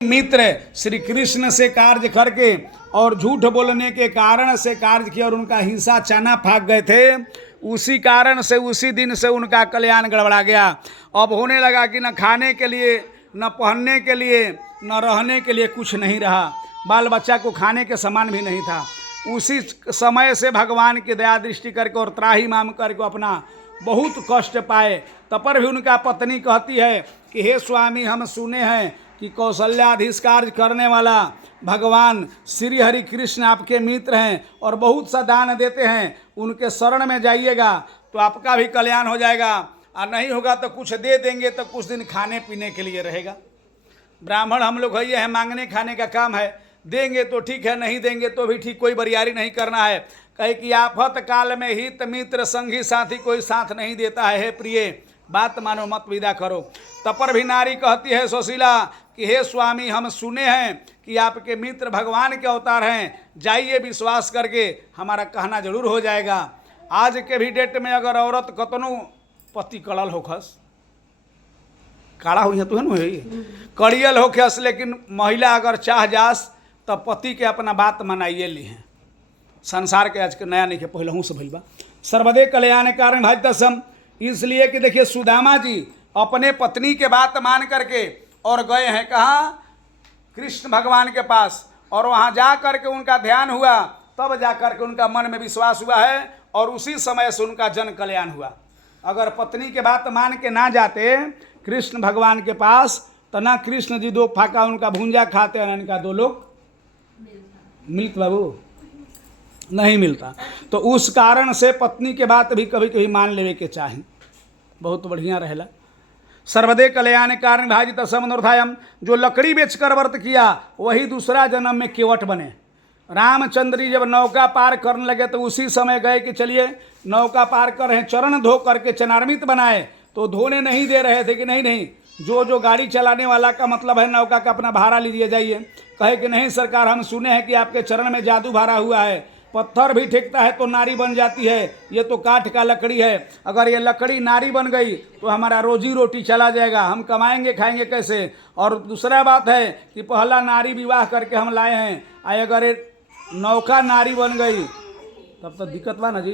मित्र श्री कृष्ण से कार्य करके और झूठ बोलने के कारण से कार्य किया और उनका हिंसा चाना फाक गए थे। उसी कारण से उसी दिन से उनका कल्याण गड़बड़ा गया। अब होने लगा कि न खाने के लिए, न पहनने के लिए, न रहने के लिए कुछ नहीं रहा। बाल बच्चा को खाने के सामान भी नहीं था। उसी समय से भगवान की दया दृष्टि करके और त्राही माम करके अपना बहुत कष्ट पाए। तब पर भी उनका पत्नी कहती है कि हे स्वामी, हम सुने हैं कि कौशल्याधीश कार्य करने वाला भगवान श्री हरि कृष्ण आपके मित्र हैं और बहुत सा दान देते हैं। उनके शरण में जाइएगा तो आपका भी कल्याण हो जाएगा, और नहीं होगा तो कुछ दे देंगे तो कुछ दिन खाने पीने के लिए रहेगा। ब्राह्मण हम लोग ये है, मांगने खाने का काम है। देंगे तो ठीक है, नहीं देंगे तो भी ठीक, कोई बरियारी नहीं करना है। कहे कि आफत काल में हित मित्र संगी साथी कोई साथ नहीं देता है। हे प्रिय, बात मानो मत विदा करो। तब पर भी नारी कहती है सुशीला कि हे स्वामी, हम सुने हैं कि आपके मित्र भगवान के अवतार हैं, जाइए विश्वास करके, हमारा कहना जरूर हो जाएगा। आज के भी डेट में अगर औरत कतनो पति कड़ल होखस, काड़ा हुई है तो है कड़ियल होखस, लेकिन महिला अगर चाह जास तब पति के अपना बात मनाइए ली हैं। संसार के आज के नया नहीं के पहलहू से भइल बा। सर्वदे कल्याण कारण भाई दसम, इसलिए कि देखिए सुदामा जी अपने पत्नी के बात मान करके और गए हैं कहाँ, कृष्ण भगवान के पास, और वहाँ जा करके उनका ध्यान हुआ, तब जा करके उनका मन में विश्वास हुआ है और उसी समय से उनका जन कल्याण हुआ। अगर पत्नी के बात मान के ना जाते कृष्ण भगवान के पास तो ना कृष्ण जी दो फाका उनका भूंजा खाते और इनका दो लोग मिलत बाबू नहीं मिलता। तो उस कारण से पत्नी के बात भी कभी कभी मान लेवे के चाही, बहुत बढ़िया रहेला। सर्वदे कल्याण कारण भाजित समनोर्थायम, जो लकड़ी बेचकर व्रत किया वही दूसरा जन्म में केवट बने। रामचंद्र जी जब नौका पार करने लगे तो उसी समय गए कि चलिए नौका पार कर रहे हैं, चरण धो करके चनार्मित बनाए तो धोने नहीं दे रहे थे कि नहीं जो गाड़ी चलाने वाला का मतलब है नौका का अपना भाड़ा लीजिए जाइए। कहे कि नहीं सरकार, हम सुने हैं कि आपके चरण में जादू भरा हुआ है, पत्थर भी ठेकता है तो नारी बन जाती है, ये तो काठ का लकड़ी है, अगर ये लकड़ी नारी बन गई तो हमारा रोजी रोटी चला जाएगा, हम कमाएंगे खाएंगे कैसे। और दूसरा बात है कि पहला नारी विवाह करके हम लाए हैं, आए अगर ये नौका नारी बन गई तब तो दिक्कत बा ना जी।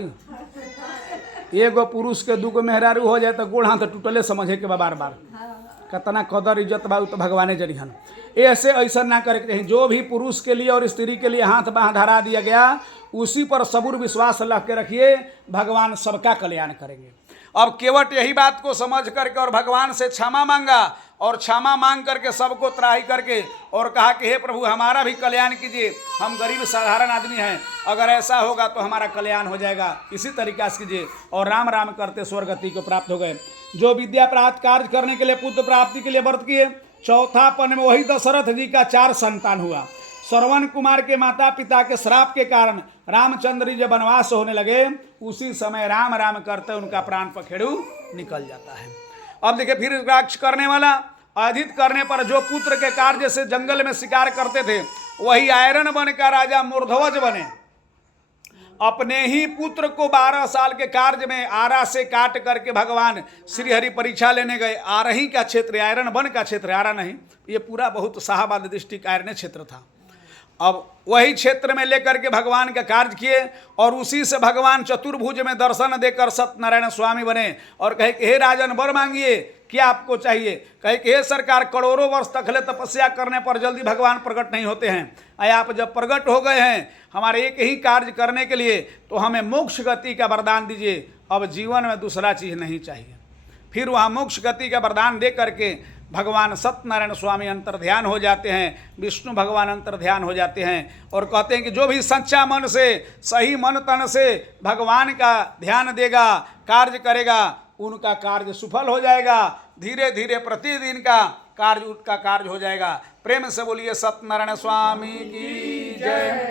एगो पुरुष के दूगो मेहरारू हो जाए तो गोड़ हाथ टूटले समझे के बार बार, कितना कदर इज्जत बा तो भगवाने जरिहन। ऐसे ऐसा ना करे चाहिए। जो भी पुरुष के लिए और स्त्री के लिए हाथ बाँह धरा दिया गया उसी पर सबूर विश्वास रख के रखिए, भगवान सबका कल्याण करेंगे। अब केवट यही बात को समझ करके और भगवान से क्षमा मांगा और क्षमा मांग करके सबको त्राही करके और कहा कि हे प्रभु, हमारा भी कल्याण कीजिए, हम गरीब साधारण आदमी हैं, अगर ऐसा होगा तो हमारा कल्याण हो जाएगा, इसी तरीका से कीजिए। और राम राम करते स्वर्गति को प्राप्त हो गए। जो विद्या प्राप्त कार्य करने के लिए पुत्र प्राप्ति के लिए व्रत किए, चौथापन में वही दशरथ जी का 4 संतान हुआ। श्रवण कुमार के माता पिता के श्राप के कारण रामचंद्र जी जब वनवास होने लगे उसी समय राम राम करते उनका प्राण पखेड़ू निकल जाता है। अब देखिए फिर राक्ष करने वाला अधित करने पर जो पुत्र के कार्य से जंगल में शिकार करते थे वही आयरन बनकर राजा मूर्धवज बने। अपने ही पुत्र को 12 साल के कार्य में आरा से काट करके भगवान श्री हरि परीक्षा लेने गए। आरही का क्षेत्र, आयरन वन का क्षेत्र, आरा नहीं, ये पूरा बहुत शाहबाद डिस्ट्रिक्ट आयरन क्षेत्र था। अब वही क्षेत्र में लेकर के भगवान का कार्य किए और उसी से भगवान चतुर्भुज में दर्शन देकर सत्यनारायण स्वामी बने और कहे कि हे राजन वर मांगिए, क्या आपको चाहिए। कहे कि हे सरकार, करोड़ों वर्ष तक तपस्या करने पर जल्दी भगवान प्रकट नहीं होते हैं, आप जब प्रकट हो गए हैं हमारे एक ही कार्य करने के लिए तो हमें मोक्ष गति का वरदान दीजिए, अब जीवन में दूसरा चीज़ नहीं चाहिए। फिर वहाँ मोक्ष गति का वरदान दे करके भगवान सत्यनारायण स्वामी अंतर ध्यान हो जाते हैं, विष्णु भगवान अंतर ध्यान हो जाते हैं और कहते हैं कि जो भी सच्चा मन से, सही मन तन से भगवान का ध्यान देगा, कार्य करेगा, उनका कार्य सफल हो जाएगा। धीरे धीरे प्रतिदिन का कार्य हो जाएगा। प्रेम से बोलिए सत्यनारायण स्वामी की जय।